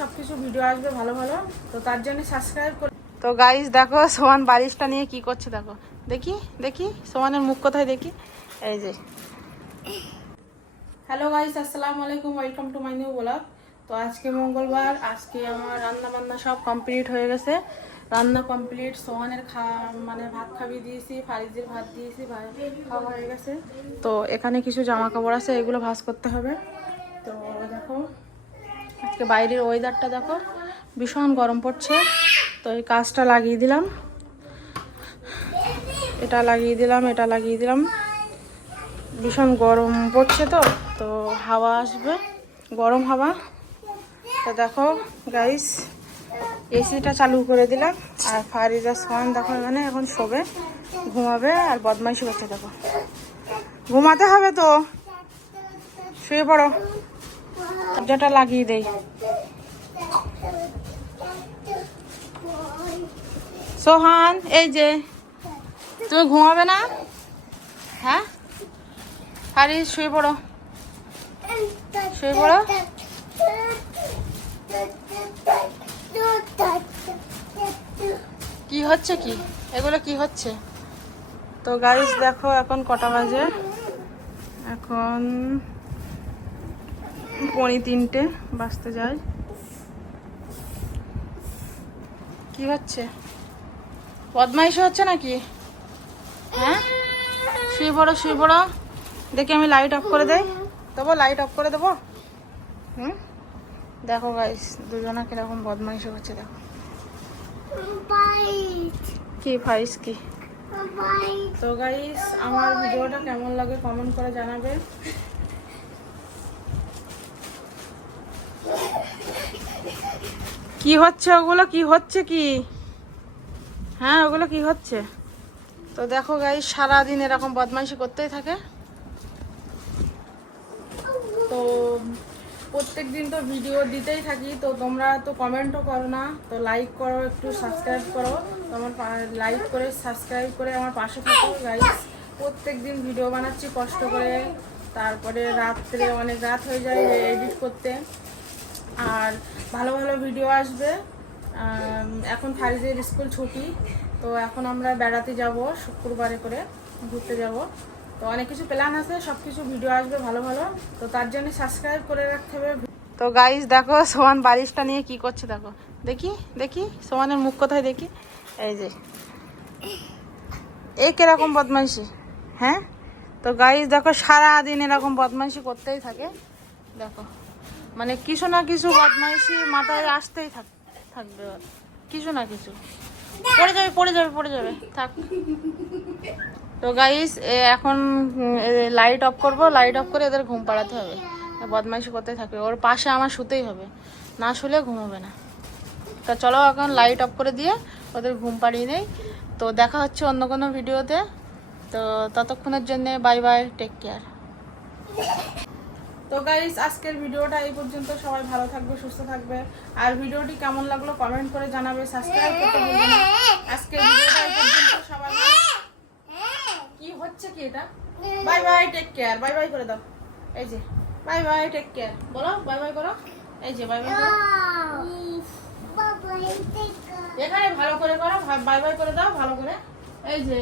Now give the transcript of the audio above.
সবকিছু ভিডিও আসবে ভালো ভালো, তো তার জন্য সাবস্ক্রাইব করে। তো গাইস দেখো সোহান বালিশটা নিয়ে কি করছে দেখো, দেখি দেখি সোহানের মুখ কোথায় দেখি, এই যে। হ্যালো গাইস, আসসালামু আলাইকুম, welcome to my new blog. তো আজকে মঙ্গলবার, আজকে আমার রান্না বান্না সব কমপ্লিট হয়ে গেছে। রান্না কমপ্লিট, সোহানের মানে ভাত খাবিয়ে দিয়েছি, ফারিজের ভাত দিয়েছি, খাওয়া হয়ে গেছে। তো এখানে কিছু জামা কাপড় আছে, এগুলো ভাঁজ করতে হবে। তো দেখো আজকে বাইরের ওয়েদারটা দেখো, ভীষণ গরম পড়ছে। তো এই কাজটা লাগিয়ে দিলাম, এটা লাগিয়ে দিলাম, এটা লাগিয়ে দিলাম। ভীষণ গরম পড়ছে, তো তো হাওয়া আসবে, গরম হাওয়া। তো দেখো গাইস, এসিটা চালু করে দিলাম। আর ফারিজা সোহান দেখো এখানে এখন শোবে, ঘুমাবে আর বদমাইশি করছে। দেখো ঘুমাতে হবে তো, শুয়ে পড়ো। দরজাটা লাগিয়ে দেই। সোহান এই যে, তুমি ঘুমাবে না? হ্যাঁ ফারিজ শুয়ে পড়ো, শুয়ে পড়ো। কি হচ্ছে কি এগুলো, কি হচ্ছে? তো গাইস দেখো এখন কটা বাজে, এখন 2:45 বাজতে যায়। কি হচ্ছে, বদমাইশি হচ্ছে নাকি? হ্যাঁ শুয়ে পড়ো, শুয়ে পড়ো। দেখি আমি লাইট অফ করে দেই, দেবো লাইট অফ করে দেবো। দেখো গাইস দুজনা কিরকম বদমাইশি হচ্ছে, দেখো। কি ফাইস কি? তো গাইস আমার ভিডিওটা কেমন লাগে কমেন্ট করে জানাবে। কি হচ্ছে ওগুলো, কি হচ্ছে কি? হ্যাঁ ওগুলো কি হচ্ছে? তো দেখো গাইস সারাদিন এরকম বদমাইশি করতেই থাকে। তো প্রত্যেক দিন তো ভিডিও দিতেই থাকি, তো তোমরা তো কমেন্টও করো না, তো লাইক করো, একটু সাবস্ক্রাইব করো। তোমার লাইক করে সাবস্ক্রাইব করে আমার পাশে থাকো গাইস। প্রত্যেক দিন ভিডিও বানাচ্ছি কষ্ট করে, তারপরে রাত্রে অনেক রাত হয়ে যায় এডিট করতে, আর ভালো ভালো ভিডিও আসবে। এখন ফারিজের স্কুল ছুটি, তো এখন আমরা বেড়াতে যাব, শুক্রবারে করে ঘুরতে যাব। তো অনেক কিছু প্ল্যান আছে, সব কিছু ভিডিও আসবে ভালো ভালো, তো তার জন্য সাবস্ক্রাইব করে রাখতে হবে। তো গাইস দেখো সোহান বালিশটা নিয়ে কি করছে দেখো, দেখি দেখি সোহানের মুখ কোথায় দেখি, এই যে। এই কিরকম বদমাইশি, হ্যাঁ? তো গাইস দেখো সারাদিন এরকম বদমাইশি করতেই থাকে। দেখো মানে কিছু না কিছু বদমাইশি মাথায় আসতেই থাকবে, কিছু না কিছু। পড়ে যাবে পড়ে যাবে পড়ে যাবে, থাক। তো গাইস এখন লাইট অফ করব, লাইট অফ করে এদের ঘুম পাড়াতে হবে। বদমাইশি করতে থাকবে, ওর পাশে আমার শুতেই হবে, না শুলে ঘুমাবে না। তো চলো এখন লাইট অফ করে দিয়ে ওদের ঘুম পাড়িয়ে নেই। তো দেখা হচ্ছে অন্য কোনো ভিডিওতে। তো ততক্ষণের জন্য বাই বাই, টেক কেয়ার। তো গাইস আজকের ভিডিওটা এই পর্যন্ত, সবাই ভালো থাকবে, সুস্থ থাকবে। আর ভিডিওটি কেমন লাগলো কমেন্ট করে জানাবে, সাবস্ক্রাইব করতে ভুলবে না। আজকের ভিডিওটা এই পর্যন্ত, সবাই কি হচ্ছে কি এটা, bye bye take care, bye bye করে দাও, এই যে বাই বাই টেক কেয়ার বলো, বাই বাই করো, এই যে বাই বাই করো, এখানে ভালো করে করো, বাই বাই করে দাও ভালো করে, এই যে।